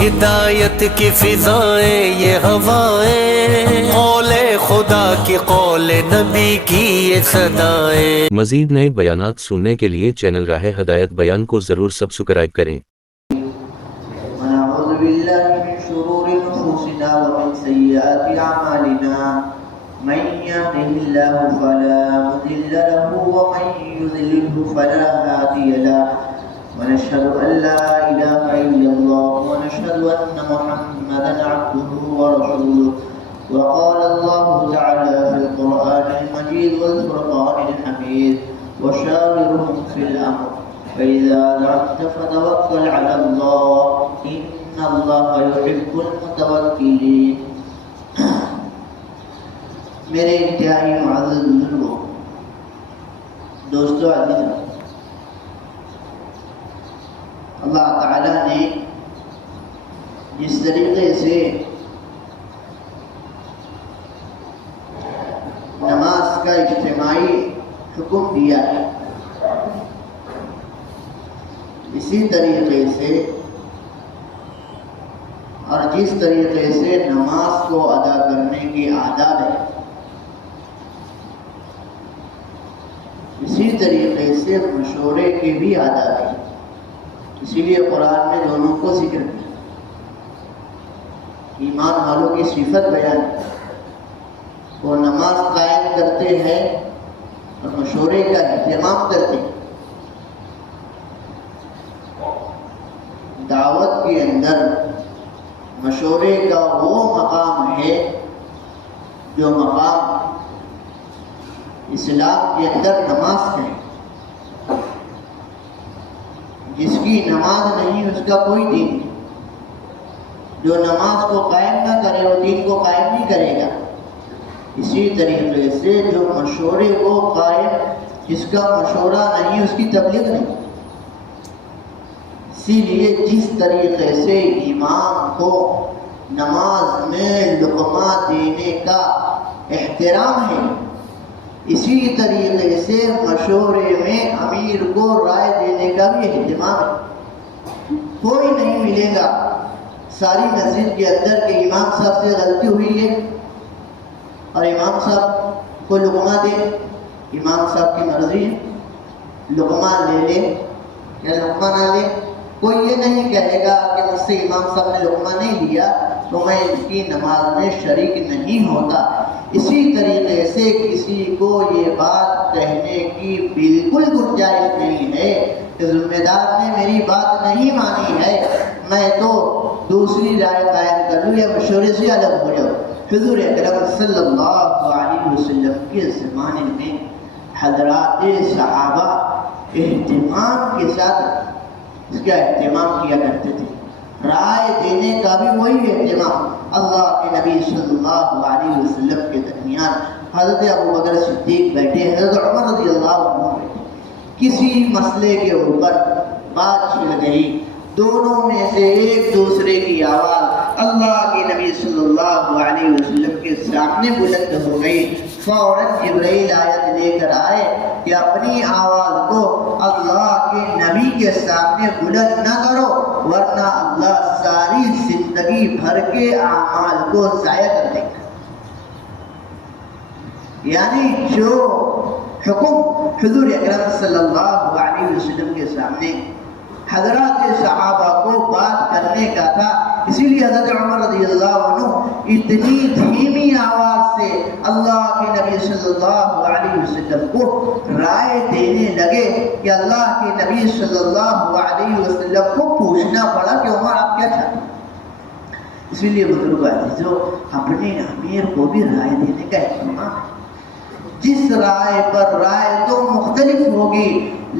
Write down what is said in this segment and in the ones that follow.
ہدایت کی فضائیں یہ ہوائیں، قول خدا کی قول نبی کی یہ صدائیں۔ مزید نئے بیانات سننے کے لیے چینل راہ ہدایت بیان کو ضرور سبسکرائب کریں۔ ونعوذ باللہ من شرور انفسنا ومن سیئات اعمالنا، من يهده الله فلا مضل له ومن يضلل فلا هادي له، ونشهد ان لا اله الا الله ونشهد ان محمدا عبده ورسوله، وقال الله تعالى في القرآن المجيد والفرقان الحميد وشاورهم في الامر فإذا عزمت فتوكل على الله إن الله يحب المتوكلين۔ میرے انتہائی معزز بزرگوں، دوستو عزیز، اللہ تعالیٰ نے جس طریقے سے نماز کا اجتماعی حکم دیا ہے، اسی طریقے سے اور جس طریقے سے نماز کو ادا کرنے کی آداب ہے، اسی طریقے سے مشورے کے بھی آداب ہیں۔ اسی لیے قرآن میں دونوں کو ذکر کیا، ایمان والوں کی صفت بیان کی، وہ نماز قائم کرتے ہیں اور مشورے کا اہتمام کرتے ہیں۔ دعوت کے اندر مشورے کا وہ مقام ہے جو مقام اسلام کے اندر نماز کا ہے۔ جس کی نماز نہیں اس کا کوئی دین نہیں، جو نماز کو قائم نہ کرے وہ دین کو قائم نہیں کرے گا۔ اسی طریقے سے جو مشورے کو قائم، جس کا مشورہ نہیں اس کی تبلیغ نہیں۔ اسی لیے جس طریقے سے امام کو نماز میں لقمہ دینے کا احترام ہے، اسی طریقے سے مشورے میں امیر کو رائے دینے کا بھی اہتمام ہے۔ کوئی نہیں ملے گا ساری مسجد کے اندر کہ امام صاحب سے غلطی ہوئی ہے اور امام صاحب کو لقمہ دے، امام صاحب کی مرضی ہے، لقمہ لے لے یا لقمہ نہ لے۔ کوئی یہ نہیں کہے گا کہ مجھ سے امام صاحب نے لقمہ نہیں لیا تو میں ان کی نماز میں شریک نہیں ہوتا۔ اسی طریقے سے کسی کو یہ بات کہنے کی بالکل گنجائش نہیں ہے کہ ذمہ دار نے میری بات نہیں مانی ہے، میں تو دوسری رائے قائم کر لوں یا مشورے سے الگ ہو جاؤں۔ حضور اکرم صلی اللہ علیہ وسلم کے زمانے میں حضرات صحابہ اہتمام کے ساتھ اس کا اہتمام کیا کرتے تھے، رائے دینے کا بھی وہی اہتمام۔ اللہ کے نبی صلی اللہ علیہ وسلم کے درمیان حضرت ابو بکر صدیق بیٹھے، حضرت عمر رضی اللہ عنہ بیٹھے، کسی مسئلے کے اوپر بات چھڑ گئی، دونوں میں سے ایک دوسرے کی آواز اللہ کے نبی صلی اللہ علیہ وسلم کے سامنے بلند ہو گئی۔ فوراً جبرائیل آیت لے کر آئے کہ اپنی آواز کو اللہ کے نبی کے سامنے بلند نہ کرو ورنہ اللہ ساری زندگی بھر کے اعمال کو ضائع کر دے گا۔ یعنی جو حکم حضور اکرم صلی اللہ علیہ وسلم کے سامنے حضرات صحابہ کو بات کرنے کا تھا، اسی لیے حضرت عمر رضی اللہ عنہ اتنی دھیمی آواز سے اللہ کے نبی صلی اللہ علیہ وسلم کو رائے دینے لگے کہ اللہ کے نبی صلی اللہ علیہ وسلم کو پوچھنا پڑا کہ عمر آپ کیا چاہتے ہیں۔ اسی لیے بزرگ عزیزو، اپنے امیر کو بھی رائے دینے کا اہتمام ہے۔ جس رائے پر رائے تو مختلف ہوگی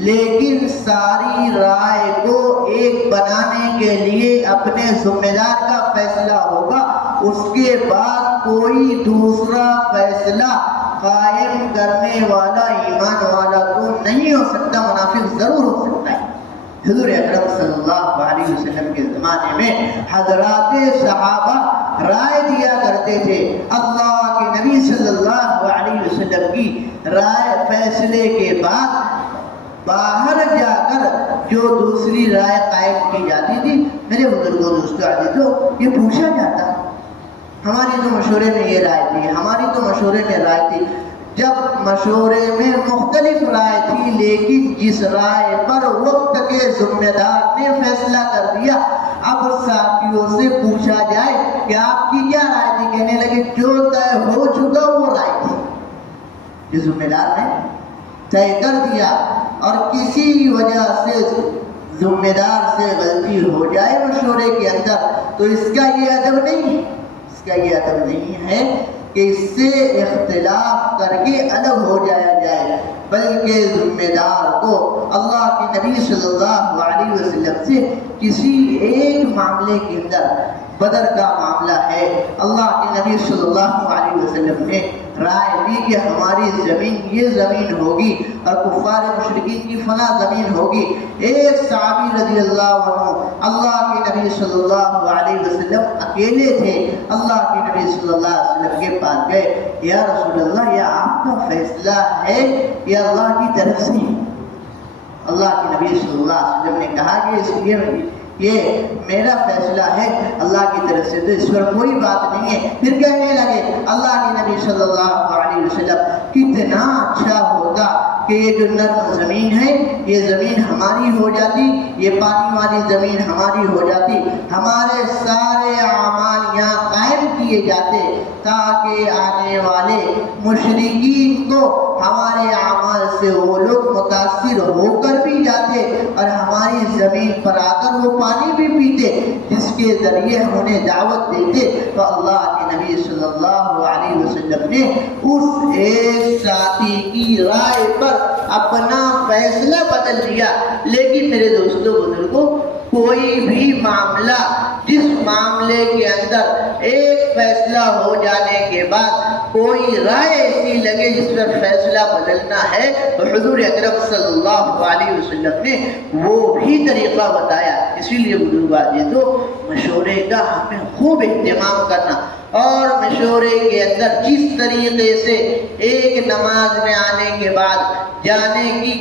لیکن ساری رائے کو ایک بنانے کے لیے اپنے ذمہ دار کا فیصلہ ہوگا، اس کے بعد کوئی دوسرا فیصلہ قائم کرنے والا ایمان والا تو نہیں ہو سکتا، منافق ضرور ہو سکتا ہے۔ حضور اکرم صلی اللہ علیہ وسلم کے زمانے میں حضرات صحابہ رائے دیا کرتے تھے، اللہ کے نبی صلی اللہ علیہ وسلم کی رائے فیصلے کے بعد باہر جا کر جو دوسری رائے قائم کی جاتی تھی، میرے بزرگوں دوستوں عزیزوں، یہ پوچھا جاتا ہماری تو مشورے میں یہ رائے تھی، ہماری تو مشورے میں رائے تھی۔ جب مشورے میں مختلف رائے تھی، لیکن جس رائے پر وقت کے ذمہ دار نے فیصلہ کر دیا، اب ساتھیوں سے پوچھا جائے کہ آپ کی کیا رائے تھی، کہنے لگے جو طے ہو چکا وہ رائے تھی، جو ذمہ دار نے طے کر دیا۔ اور کسی وجہ سے ذمہ دار سے غلطی ہو جائے مشورے کے اندر، تو اس کا یہ ادب نہیں، اس کا یہ ادب نہیں ہے کہ اس سے اختلاف کر کے الگ ہو جایا جائے، بلکہ ذمہ دار کو اللہ کے نبی صلی اللہ علیہ وسلم سے کسی ایک معاملے کے اندر، بدر کا معاملہ ہے، اللہ کے نبی صلی اللہ علیہ وسلم نے رائے دی کہ ہماری زمین یہ زمین ہوگی اور کفار مشرکین کی فلاں زمین ہوگی۔ ایک صحابی رضی اللہ عنہ اللہ کے نبی صلی اللہ علیہ وسلم اکیلے تھے، اللہ کے نبی صلی اللہ علیہ وسلم کے پاس گئے، یا رسول اللہ، یہ آپ کا فیصلہ ہے یا اللہ کی طرف سے؟ اللہ کے نبی صلی اللہ علیہ وسلم نے کہا کہ اس لیے یہ میرا فیصلہ ہے اللہ کی طرف سے، تو اس پر کوئی بات نہیں ہے۔ پھر کہنے لگے اللہ کے نبی صلی اللہ علیہ وسلم، کتنا اچھا ہوتا کہ یہ جو نرم زمین ہے یہ زمین ہماری ہو جاتی، یہ پانی والی زمین ہماری ہو جاتی، ہمارے سارے اعمال یہاں قائم کیے جاتے تاکہ آنے والے مشرکین کو ہمارے اعمال سے وہ لوگ متاثر ہو کر بھی جاتے اور ہماری زمین پر آ کر وہ پانی بھی پیتے، جس کے ذریعے ہم انہیں دعوت دیتے۔ تو اللہ کے نبی صلی اللہ علیہ وسلم نے اس ایک ساتھی کی رائے پر اپنا فیصلہ بدل دیا۔ لیکن میرے دوستوں بزرگوں، کوئی بھی معاملہ جس معاملے کے اندر ایک فیصلہ ہو جانے کے بعد کوئی رائے ایسی لگے جس پر فیصلہ بدلنا ہے، تو حضور اکرم صلی اللہ علیہ وسلم نے وہ بھی طریقہ بتایا۔ اسی لیے بزرگوں عزیزوں، مشورے کا ہمیں خوب اہتمام کرنا، اور مشورے کے اندر جس طریقے سے ایک نماز میں آنے کے بعد جانے کی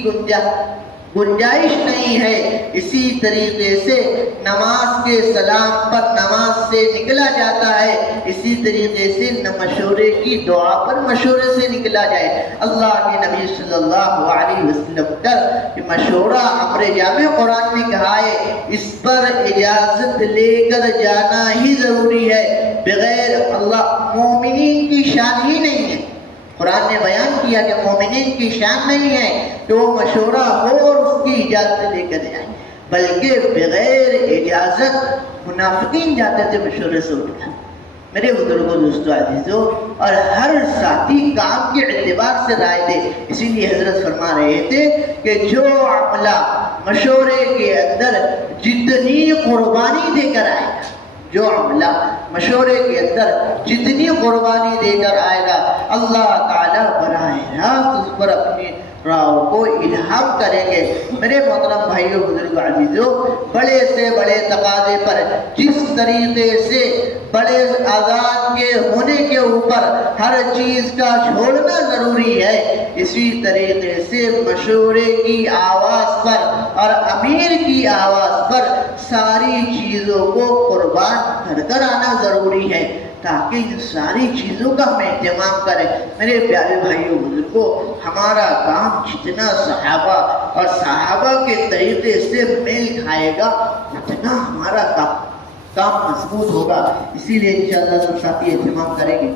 گنجائش نہیں ہے، اسی طریقے سے نماز کے سلام پر نماز سے نکلا جاتا ہے، اسی طریقے سے مشورے کی دعا پر مشورے سے نکلا جائے۔ اللہ کے نبی صلی اللہ علیہ وسلم کا مشورہ امر جامع قرآن میں کہا ہے، اس پر اجازت لے کر جانا ہی ضروری ہے، بغیر اللہ مومنین کی شان ہی نہیں ہے۔ قرآن نے بیان کیا کہ مومنین کی شان نہیں ہے کہ وہ مشورہ ہو اور اس کی اجازت لے کر جائیں، بلکہ بغیر اجازت منافقین جاتے تھے مشورے سے اٹھ کر۔ میرے بزرگوں دوستوں عزیزوں، اور ہر ساتھی کام کے اعتبار سے رائے دے، اسی لیے حضرت فرما رہے تھے کہ جو عملہ مشورے کے اندر جتنی قربانی دے کر آئے گا، جو عملہ مشورے کے اندر جتنی قربانی دے کر آئے گا، اللہ تعالیٰ براہ راست اس پر اپنی راہوں کو الہام کریں گے۔ میرے محترم بھائیوں بزرگوں عزیزوں، بڑے سے بڑے تقاضے پر جس طریقے سے بڑے آزاد کے ہونے کے اوپر ہر چیز کا چھوڑنا ضروری ہے، اسی طریقے سے مشورے کی آواز پر اور امیر کی آواز پر ساری چیزوں کو قربان کر کر آنا ضروری ہے، تاکہ ان ساری چیزوں کا ہم اہتمام کریں۔ میرے پیارے بھائیوں بزرگوں، ہمارا کام جتنا صحابہ اور صحابہ کے طریقے سے میل کھائے گا، اتنا ہمارا کام مضبوط ہوگا۔ اسی لیے انشاءاللہ سب ساتھی اہتمام کریں گے۔